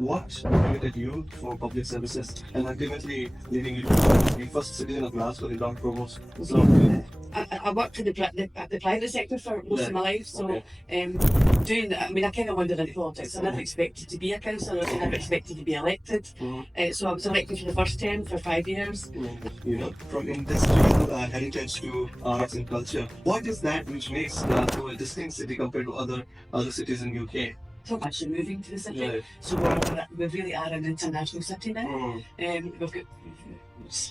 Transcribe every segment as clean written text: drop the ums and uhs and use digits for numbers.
what motivated you for public services and ultimately leading you to become the first citizen of Glasgow, the Lord Provost? So, I worked in the private sector for most of my life, so doing that, I mean, I kind of wandered into politics. I never expected to be a councillor, I never expected to be elected. So I was elected for the first term for 5 years. You know, from industrial heritage to arts and culture, what is that which makes Glasgow a distinct city compared to other cities in UK? So I'm actually moving to the city, Right. so we really are an international city now. We've got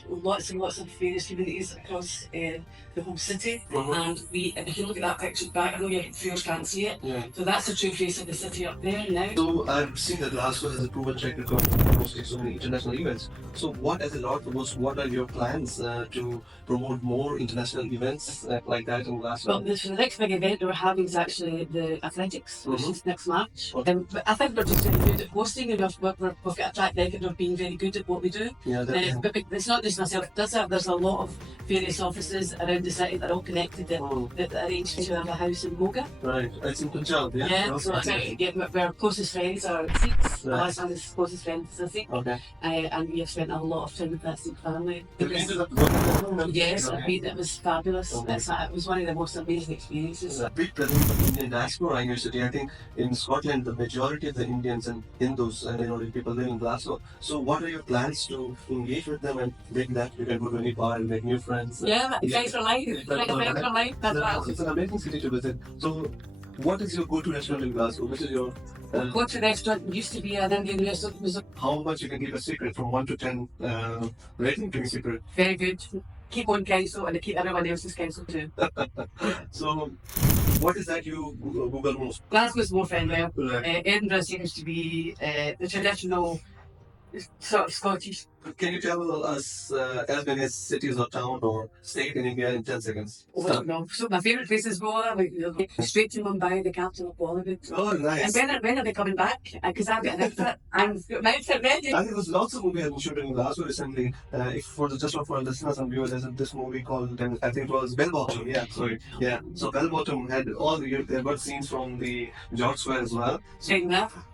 lots and lots of various communities across the whole city, and if you look at that picture back, I know your viewers can't see it, so that's the true face of the city up there now. So I've seen that Glasgow has a proven track record of hosting so many international events. So what, as a Lord Provost, what are your plans to promote more international events like that in Glasgow? Well, the next big event we're having is actually the athletics, which is next March. But I think we're just very good at hosting, and we've got a track record of being very good at what we do. But it's not just myself that does that. There's a lot of various offices around the city that are all connected that arrange to have a house in Moga. Right, it's in Punjab, yeah? Yeah, so our closest friends are Sikhs. My husband's closest friend is a Sikh. Okay. And we have spent a lot of time with that Sikh family. Yes, it was fabulous. It was one of the most amazing experiences. A big presence of Indian diaspora in your city. I think in Scotland, the majority of the Indians and Hindus and the people live in Glasgow. So what are your plans to engage with them and make that you can go to any bar and make new friends? Friends for life. Friends for life. That's right. It's an amazing city to visit. So what is your go-to restaurant in Glasgow? Which is your go-to restaurant? Used to be an Indian restaurant. How much you can give a secret from 1 to 10 rating to a secret? Very good. Keep on council and keep everyone else's council too. So, what is that you Google most? Glasgow's more friendly. Edinburgh seems to be the traditional sort of Scottish. Can you tell us as many cities or town or state in India in 10 seconds? I don't know. So my favourite place is Goa, straight to Mumbai, the capital of Bollywood. Oh, nice. And when are they coming back? Because I've got an outfit. I've got my outfit ready. I think there's lots of movies have been shooting in Glasgow recently. Just for our listeners and viewers, there's this movie called, I think it was Bell Bottom. Yeah, sorry. Yeah. So Bell Bottom had all there were scenes from the George Square as well.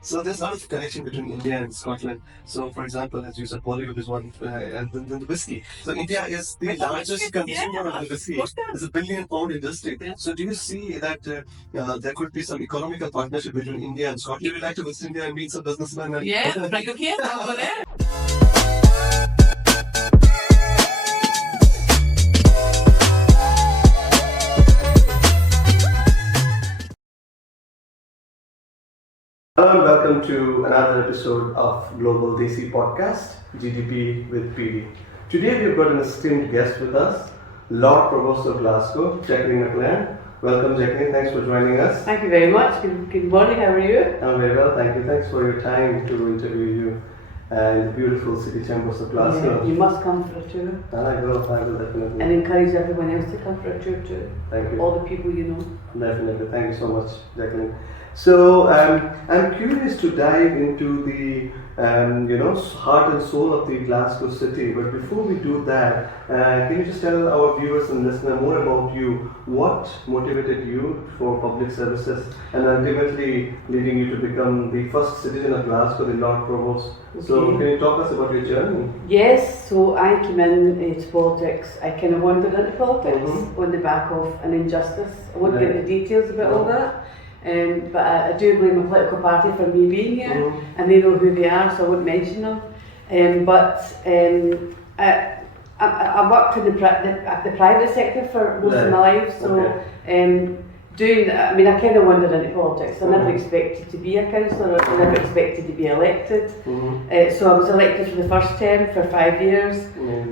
So there's a lot of connection between India and Scotland. So for example, as you said, Bollywood is one. And then the whiskey. So India is the largest consumer of the whiskey. It's a £1 billion industry. So do you see that there could be some economical partnership between India and Scotland? Would you like to visit India and meet some businessmen? Right, okay, I'll go there. Hello and welcome to another episode of Global DC Podcast, GDP with PD. Today we've got an esteemed guest with us, Lord Provost of Glasgow, Jac Mclan. Welcome, Jacqueline. Thanks for joining us. Thank you very much. Good morning. How are you? I'm very well, thank you. Thanks for your time to interview you in the beautiful city chambers of Glasgow. Yeah, you must come for a tour. I will definitely. And encourage everyone else to come for a tour too. Thank you. All the people you know. Definitely. Thank you so much, Jacqueline. So I'm curious to dive into the heart and soul of the Glasgow city. But before we do that, can you just tell our viewers and listeners more about you? What motivated you for public services and ultimately leading you to become the first citizen of Glasgow, the Lord Provost? Okay. So can you talk us about your journey? Yes, so I came into politics. I kind of wandered into politics on the back of an injustice. I won't get into details about all that. But I do blame a political party for me being here, and they know who they are, so I won't mention them. I worked in the private sector for most of my life, so I kind of wandered into politics. I never expected to be a councillor, I never expected to be elected. So I was elected for the first term for 5 years,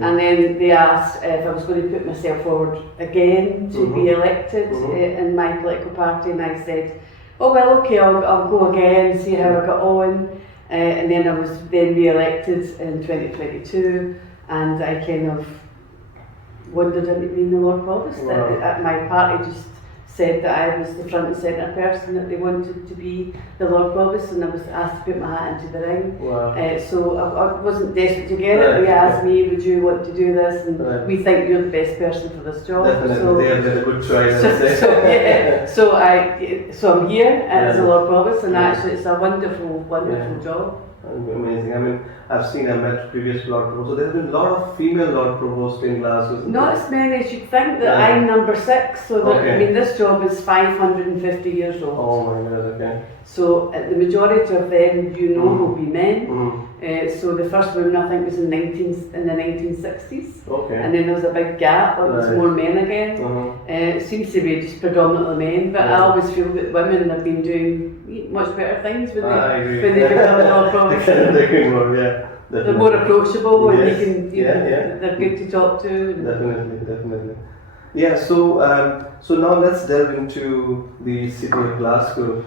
and then they asked if I was going to put myself forward again to be elected in my political party, and I said, oh well, okay, I'll go again, see how I got on. And then I was then re-elected in 2022, and I kind of wandered into being the Lord Provost. My party just said that I was the front and centre person that they wanted to be the Lord Provost, and I was asked to put my hat into the ring. So I wasn't desperate to get it. They asked me, would you want to do this? And we think you're the best person for this job. Definitely, so, they have a good choice. So I'm here as the Lord Provost, and actually it's a wonderful job. Amazing. I mean, I met previous Lord Provost. So there's been a lot of female Lord Provost in Glasgow. Not as many as you'd think. That I'm number 6. So that, I mean, this job is 550 years old. Oh my God. Okay. So the majority of them, will be men. So the first woman I think was in the 1960s. Okay. And then there was a big gap. It was more men again. It seems to be just predominantly men, but I always feel that women have been doing much better things when they become Lord Provost. They're more approachable and you can, they're good to talk to. Definitely. Yeah, so now let's delve into the city of Glasgow.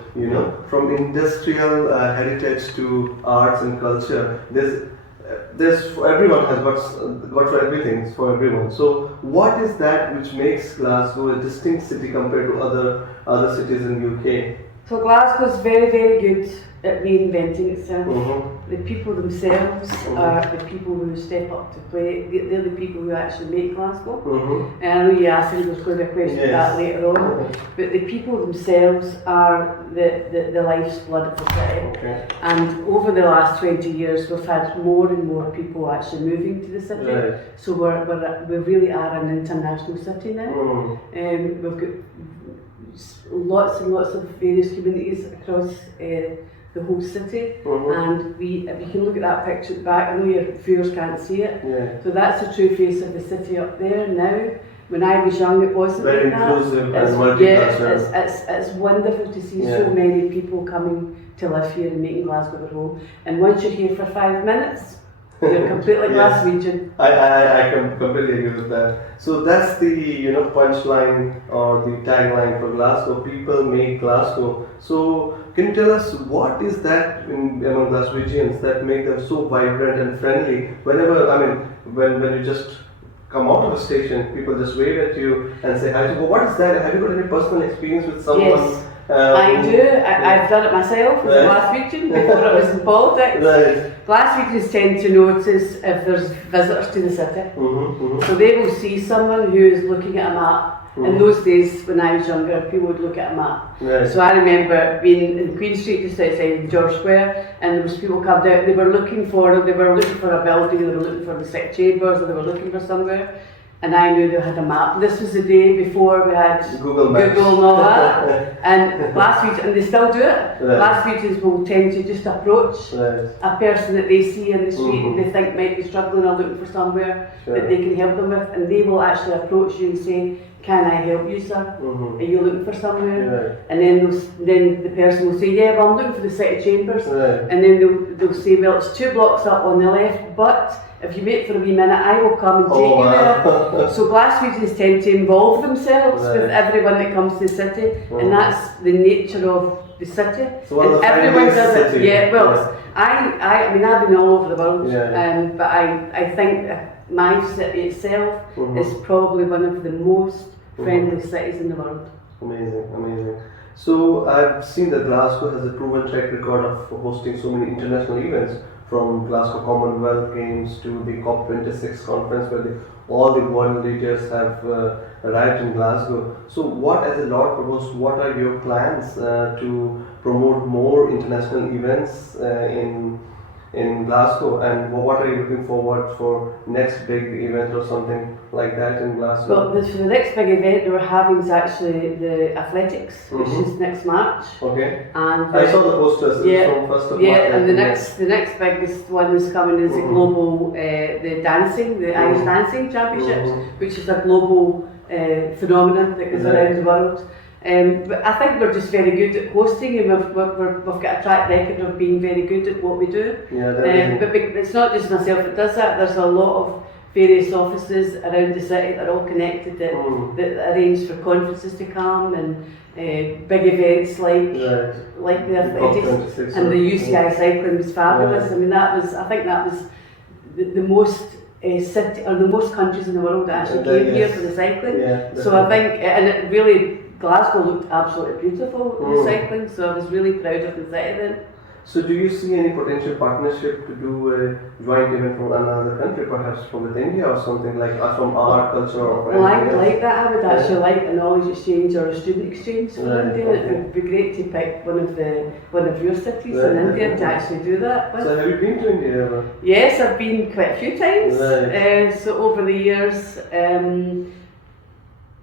From industrial heritage to arts and culture, there's for everyone has got for everything. It's for everyone. So what is that which makes Glasgow a distinct city compared to other cities in UK? So Glasgow's very, very good at reinventing itself. The people themselves are the people who step up to play. They're the people who actually make Glasgow. And I know you asked me there's going to be a question about that later on. But the people themselves are the life's blood of the city. And over the last 20 years, we've had more and more people actually moving to the city. So we really are an international city now. We've got lots and lots of various communities across the whole city, and if you can look at that picture at the back, I know your viewers can't see it, so that's the true face of the city up there now. When I was young, it wasn't very like inclusive that. and multicultural. It's wonderful to see so many people coming to live here and making Glasgow their home, and once you're here for 5 minutes, you're completely Glaswegian. I can completely agree with that. So that's the punchline or the tagline for Glasgow. People make Glasgow. So can you tell us what is that among Glaswegians that make them so vibrant and friendly? When you just come out of a station, people just wave at you and say hi. What is that? Have you got any personal experience with someone? Yes. I do. I've done it myself as a Glaswegian before I was in politics. Glaswegians tend to notice if there's visitors to the city. So they will see someone who is looking at a map. In those days, when I was younger, people would look at a map. So I remember being in Queen Street just outside George Square, and there was people coming out. They were looking for a building, they were looking for the sick chambers, or they were looking for somewhere. And I knew they had a map. This was the day before we had Google and all that. And Glaswegians, and they still do it. Glaswegians will tend to just approach a person that they see in the street and they think might be struggling or looking for somewhere that they can help them with, and they will actually approach you and say, "Can I help you, sir? Are you looking for somewhere?" And then the person will say, "Yeah, well, I'm looking for the City Chambers." And then they'll say, "Well, it's 2 blocks up on the left, but if you wait for a wee minute, I will come and take you there." So Glaswegians tend to involve themselves with everyone that comes to the city, and that's the nature of the city. So and everyone does it. City. Yeah, well, I mean, I've been all over the world, but I think my city itself is probably one of the most friendly cities in the world. Amazing. So I've seen that Glasgow has a proven track record of hosting so many international events, from Glasgow Commonwealth Games to the COP26 conference, where all the world leaders have arrived in Glasgow. So what, as a Lord Provost, what are your plans to promote more international events in Glasgow, and what are you looking forward for next big event or something like that in Glasgow? Well, the next big event we're having is actually the athletics, which is next March. Okay. And I saw the posters. From 1st of March. And the next biggest one is coming is the global the Irish dancing championships, which is a global phenomenon that goes around the world. But I think we're just very good at hosting, and we've got a track record of being very good at what we do. But it's not just myself that does that. There's a lot of various offices around the city that are all connected that arrange for conferences to come and big events like the athletics, and the UCI cycling was fabulous. I mean, I think that was the most city, or the most countries in the world that actually came here for the cycling. So I think, and it really, Glasgow looked absolutely beautiful in the cycling, so I was really proud of the city then. So do you see any potential partnership to do a joint event from another country, perhaps from with India or something like from our culture or Well, I'd anything else? like that. I would actually like a knowledge exchange or a student exchange for Right, India. okay. It would be great to pick one of your cities Right, in India okay. to actually do that with. So have you been to India ever? Yes, I've been quite a few times. Right. So over the years,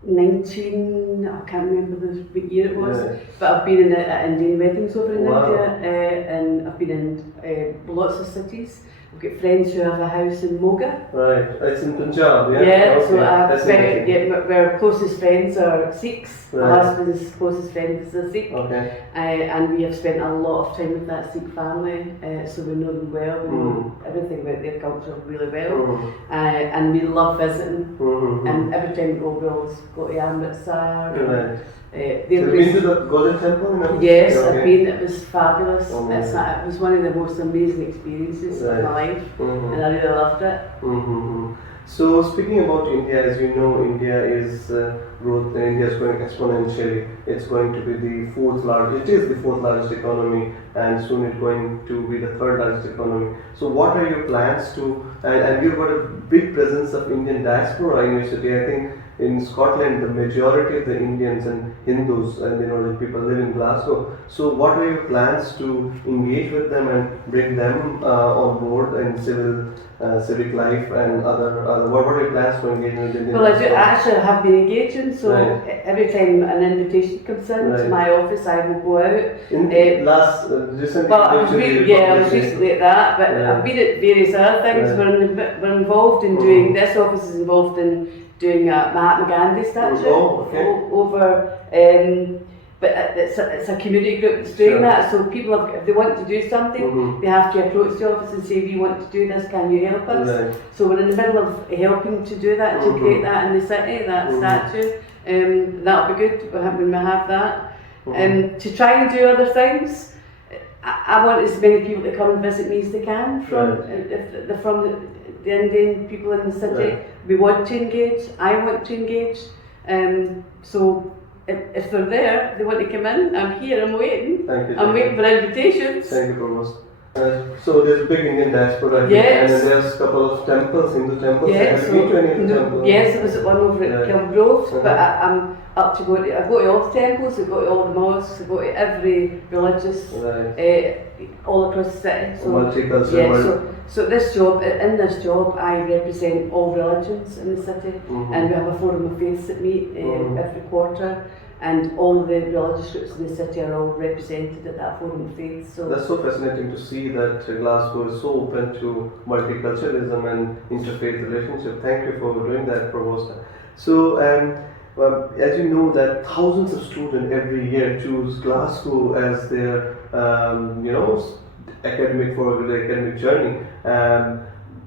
19, I can't remember what year it was, Right. but I've been in Indian weddings over in Wow. India, and I've been in lots of cities. I've got friends who have a house in Moga. Right, it's in Punjab, yeah? Yeah, Okay. so That's interesting. our closest friends are Sikhs. My Right. husband's closest friend is a Sikh. Okay. And we have spent a lot of time with that Sikh family, so we know them well, we know everything about their culture really well, and we love visiting, and every time we go, we always go to Amritsar. Right. Uh, Have their you place- been to the Golden Temple? No? Yes, Okay. I've been. It was fabulous. Oh, It was one of the most amazing experiences Right. of my life, and I really loved it. So speaking about India, as you know, India is growth. India is growing exponentially. It's going to be the fourth largest. It is the fourth largest economy, and soon it's going to be the third largest economy. So what are your plans to? And you've got a big presence of Indian diaspora in your city. I think in Scotland, the majority of the Indians and Hindus and the people live in Glasgow. So what are your plans to engage with them and bring them on board in civic life and other what are your plans for engaging with Indian Well, I do diaspora? actually have been engaging, so Right. every time an invitation comes in to Right. my office, I will go out. In last recently, Well, I you was mentioned I was publishing. recently at that, but Yeah. I've been at various other things. Right. We're involved in doing, this office is involved in doing a Mahatma Gandhi statue Oh, okay. over, but it's a community group that's doing Sure. that, so people, if they want to do something, they have to approach the office and say, we want to do this, can you help us? Right. So we're in the middle of helping to do that, to create that in the city, that statue. That'll be good when we have that. To try and do other things, I want as many people to come and visit me as they can if they're from the Indian people in the city. Right. We want to engage, I want to engage. So if they're there, they want to come in, I'm here, I'm waiting. Thank you. I'm waiting for invitations. Thank you, Provost. So there's a big Indian diaspora here, Yes. and there's a couple of temples, Hindu temples. Yes, Have you been to any of the temples? yes, I was at one over at Right. Kilgrove, but I'm up to I go to all the temples, I go to all the mosques, I go to every religious, Right. all across the city. So, Multicultural yeah, world. so this job, in this job, I represent all religions in the city, and we have a forum of faiths that meet every quarter. And all the religious groups in the city are all represented at that forum of faith. So That's so fascinating to see that Glasgow is so open to multiculturalism and interfaith relationship. Thank you for doing that, Provost. So, as you know, that thousands of students every year choose Glasgow as their, academic journey.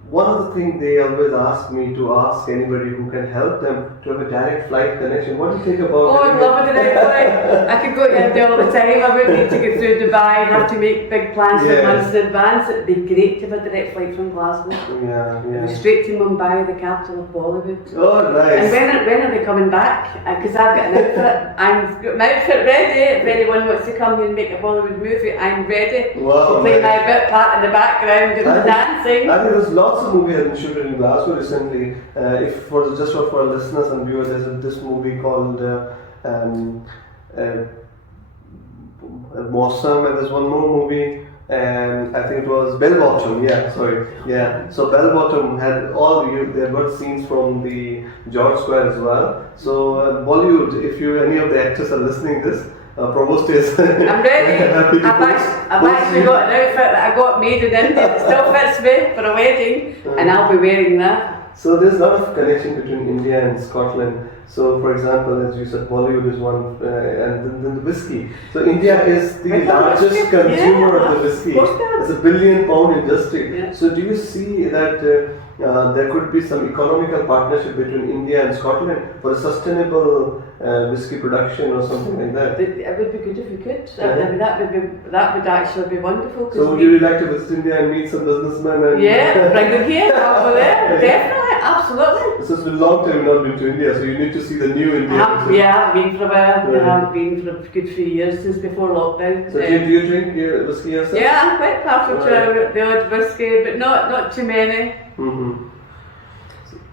One of the things they always ask me to ask anybody who can help them to have a direct flight connection. What do you think about oh, I'd love a direct flight. I could go to India all the time. I wouldn't need to go through Dubai and have to make big plans for months in advance. It'd be great to have a direct flight from Glasgow. Yeah. Straight to Mumbai, the capital of Bollywood. Oh, nice. And when are they coming back? Because I've got an outfit. I've got my outfit ready. If anyone wants to come and make a Bollywood movie, I'm ready Wow, to play nice. my bit part in the background and dancing. I think there's lots of movies have been shooted in Glasgow recently. Just for our listeners and viewers, there's this movie called Mosam, and there's one more movie, and I think it was Bell Bottom. So Bell Bottom had there were scenes from the George Square as well. So Bollywood, if any of the actors are listening this. Provost is. I'm ready. I've actually got an outfit that I got made in India that still fits me for a wedding, and I'll be wearing that. So there's a lot of connection between India and Scotland. So, for example, as you said, Bollywood is one, and then the whiskey. So India is the largest consumer of the whiskey. It's a £1 billion industry. Yeah. So do you see that there could be some economical partnership between India and Scotland for a sustainable whiskey production or something like that? It would be good if we could. That would actually be wonderful. So would you like to visit India and meet some businessmen? Yeah, bring them here. I'll go there. Definitely. Yeah, absolutely. So it's been a long time you've not been to India, so you need to see the new India. Yeah, I've been for a while. Right. I have been for a good few years since before lockdown. So do you drink whiskey yourself? Yeah, I'm quite partial to the odd whiskey, but not too many. Mm-hmm.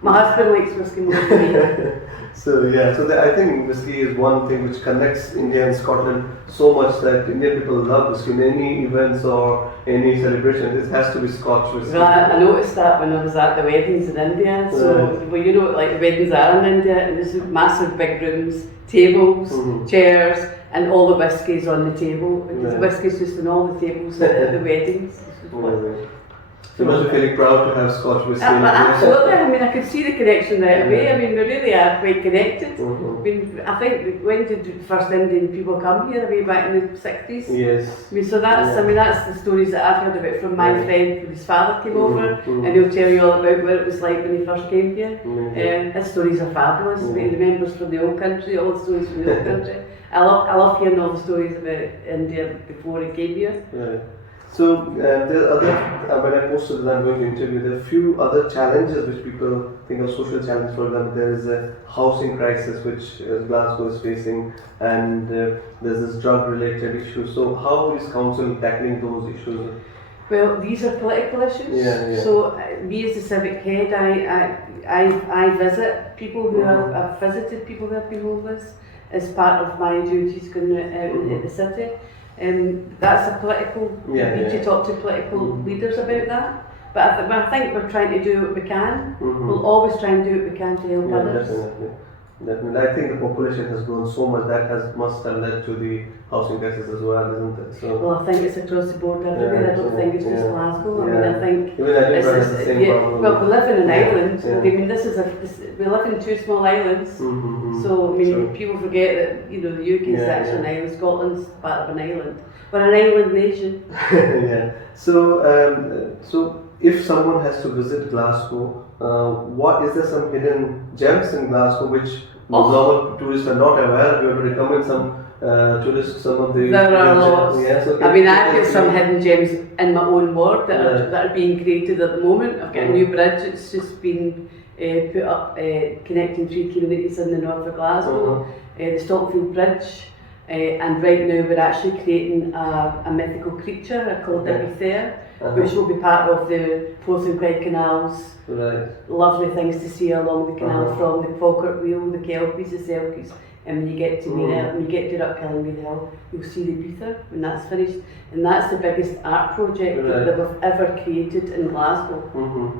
My husband likes whiskey more than me. So I think whiskey is one thing which connects India and Scotland so much that Indian people love whiskey. In any events or any celebration, it has to be Scotch whiskey. Well, I noticed that when I was at the weddings in India. So, well, you know, like the weddings are in India, and there's massive big rooms, tables, chairs, and all the whiskies on the table. The whiskies just on all the tables at the weddings. So you must be feeling proud to have Scotch whiskey. Absolutely. I mean, I could see the connection right away. I mean, we really are quite connected. I mean, I think when did the first Indian people come here? Way back in the 60s. Yes. I mean, so that's that's the stories that I've heard about from my friend when his father came over, and he'll tell you all about what it was like when he first came here. His stories are fabulous. He remembers from the old country, all the stories from the old country. I love hearing all the stories about India before he came here. Right. So there are other, when I posted that I'm going to interview, there are a few other challenges which people think are social challenges. For example, there is a housing crisis which Glasgow is facing, and there's this drug-related issue. So how is council tackling those issues? Well, these are political issues. So me as the civic head, I visit people who I've visited people who have been homeless as part of my duties going out in the city. That's a political, we need to talk to political leaders about that. But I think we're trying to do what we can. We'll always try and do what we can to help others. Definitely. I think the population has grown so much that must have led to the housing crisis as well, isn't it? So, well, I think it's across the board everywhere. I don't think it's just Glasgow. I mean, I think even Edinburgh has the same problem. Well, we live in an island. I mean, we live in two small islands. So I mean, people forget that the UK is actually an island. Scotland's part of an island. We're an island nation. So if someone has to visit Glasgow, what is there some hidden gems in Glasgow which normal tourists are not aware of? You want to recommend some tourists some of the there are lots. Okay. I mean, I've got some hidden gems in my own ward that are being created at the moment. I've got a new bridge that's just been put up connecting 3 communities in the north of Glasgow, the Stockfield Bridge. And right now we're actually creating a mythical creature called Jacqui, which will be part of the Forth and Clyde canals. Lovely things to see along the canal from the Falkirk Wheel, the Kelpies, the Selkies, and when you get to when you get to Rutkillingbeen Hill, you'll see the Butha when that's finished, and that's the biggest art project that we've ever created in Glasgow.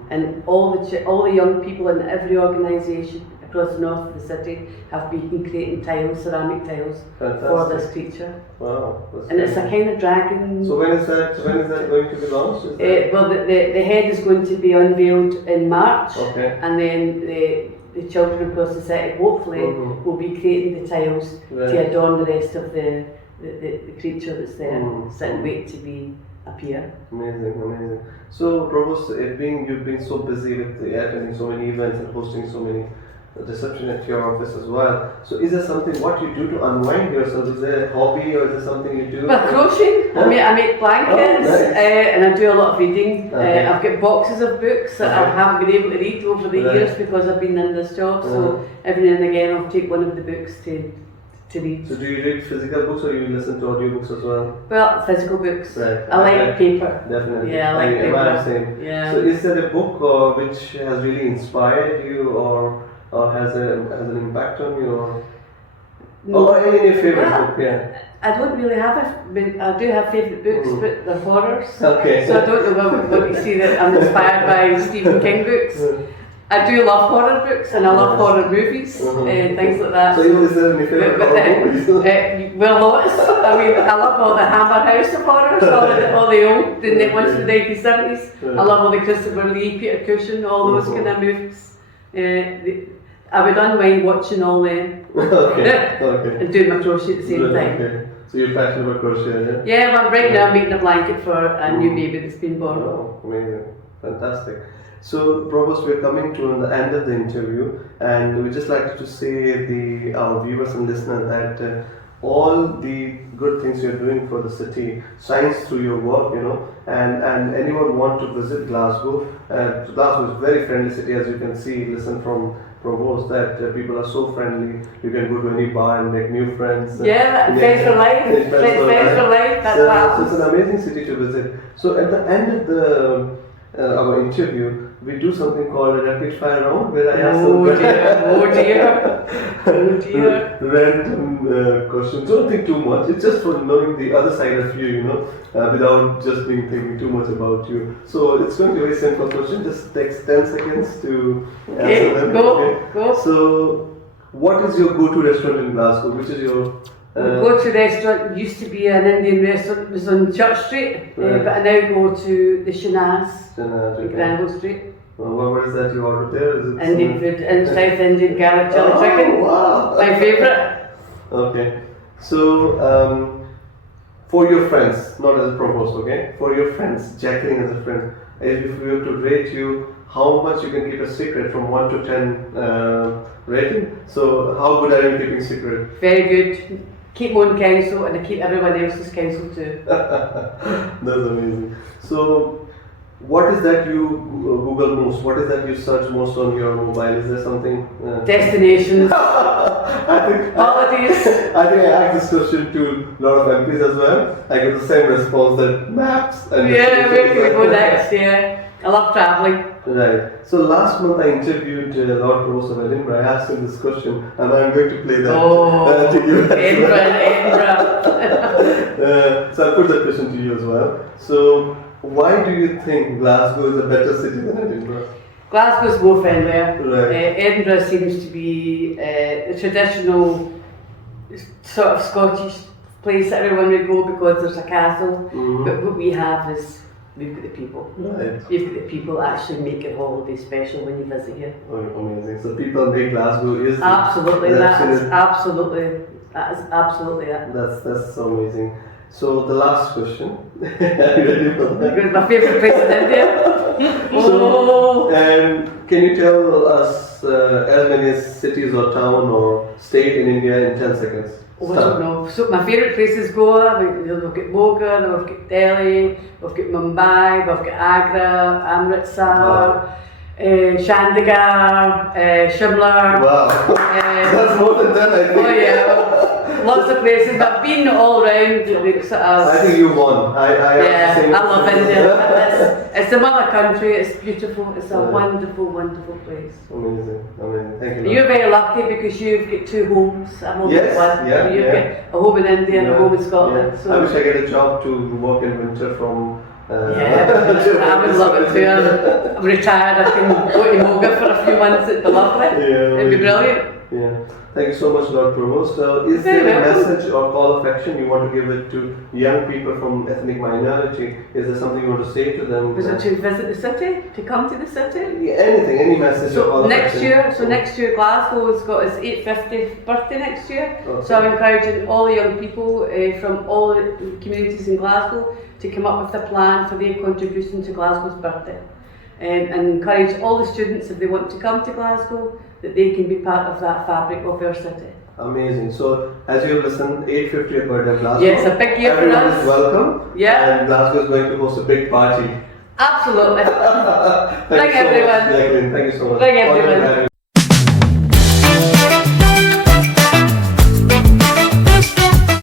And all the young people in every organisation across the north of the city have been creating tiles, ceramic tiles for this creature. Wow. And it's a kind of dragon. So when is that going to be launched? Well, the head is going to be unveiled in March, and then the children across the city hopefully will be creating the tiles to adorn the rest of the creature that's there, sitting wait to appear. Amazing. So Provost, you've been so busy with attending so many events and hosting so many reception at your office as well. So is there something what you do to unwind yourself? Is there a hobby or is there something you do? Well, crocheting. I make blankets and I do a lot of reading. I've got boxes of books that I haven't been able to read over the years because I've been in this job. So every now and again I'll take one of the books to read. So do you read physical books or you listen to audiobooks as well? Well, physical books. Right. I like paper. Definitely. Yeah, I like paper. Same. Yeah. So is there a book which has really inspired you or has an impact on you, or any favorite book? I don't really have I do have favourite books, but they're horrors. Okay. So I don't know what you see that I'm inspired by Stephen King books. I do love horror books and I love horror movies and things like that. So is there any favourite horror movies? Well, lots. I mean, I love all the Hammer House of horrors, all the old, the ones from the 1970s. I love all the Christopher Lee, Peter Cushing, all those kind of movies. I would unwind watching all them and doing my crochet at the same time. Okay. So you're passionate about crochet, yeah? Yeah, well, right now I'm making a blanket for a new baby that's been born. Oh, amazing. Fantastic. So, Provost, we're coming to the end of the interview, and we'd just like to say our viewers and listeners that all the good things you're doing for the city shines through your work, and anyone want to visit Glasgow. Glasgow is a very friendly city, as you can see, listen from Provost, that people are so friendly. You can go to any bar and make new friends. Yeah, friends for life. Friends for life. That's so it's an amazing city to visit. So at the end of our interview, we do something called a rapid fire round where I ask some random questions. Don't think too much. It's just for knowing the other side of you, without just thinking too much about you. So it's going to be a very simple question. Just takes 10 seconds to answer them. Go. So, what is your go-to restaurant in Glasgow? Which is your go-to restaurant used to be an Indian restaurant. It was on Church Street, but I now go to the Shanaz in Glasgow Street. What is that you ordered there? Is it Indian food, and South Indian garlic chili chicken. Wow. My favourite. Okay. So, for your friends, not as a provost, okay? For your friends, Jacqueline as a friend, if we were to rate you, how much you can keep a secret from 1 to 10 rating? So, how good are you keeping secret? Very good. Keep my own counsel, and I keep everyone else's counsel too. That's amazing. So, what is that you Google most? What is that you search most on your mobile? Is there something? Destinations. Holidays. I think I asked this question to a lot of MPs as well. I get the same response that maps and yeah, where can we go next? Yeah, I love travelling. Right. So last month I interviewed Lord Provost of Edinburgh. I asked him this question, and I'm going to play that to you. Edinburgh. So I'll put that question to you as well. So, why do you think Glasgow is a better city than Edinburgh? Glasgow's more friendlier. Right. Edinburgh seems to be the traditional sort of Scottish place that everyone would go because there's a castle. Mm-hmm. But what we have is we've got the people. Right. You've got the people that actually make it holiday special when you visit here. Oh, amazing. So people make Glasgow is absolutely that is absolutely that. That's so amazing. So the last question. Are you ready for that? Because my favourite place in India. So, can you tell us as many cities or town or state in India in 10 seconds? I don't know. So my favourite places Goa. We've got Moga, then we've got Delhi, we've got Mumbai, we've got Agra, Amritsar, Chandigarh, Shimla. Wow. That's more than 10, I think. Oh yeah. Lots of places, but I've been all around. Sort of, I think you won. I love India. It's a mother country. It's beautiful. It's a wonderful, wonderful place. Amazing. Thank you. You're very lucky because you've got 2 homes. I'm only one. Yeah, You've got a home in India and a home in Scotland. Yeah. So I wish I get a job to work in winter from. I would love it too. I'm retired. I can go to Moga for a few months. It'd be lovely. It'd be brilliant. Yeah. Thank you so much, Lord Provost. Is there a message or call of action you want to give it to young people from ethnic minority? Is there something you want to say to them? Was it to visit the city? To come to the city? Yeah, anything, any message or call of action? Next year Glasgow has got its 850th birthday next year. Okay. So I'm encouraging all the young people from all the communities in Glasgow to come up with a plan for their contribution to Glasgow's birthday. And encourage all the students, if they want to come to Glasgow, that they can be part of that fabric of our city. Amazing. So, as you have listened, 850th birthday of Glasgow. Yeah, it's a big year for us. Everyone is welcome. Yeah. And Glasgow is going to host a big party. Absolutely. Thank you so everyone. much, Jacqueline. Thank you so much. Bring everyone.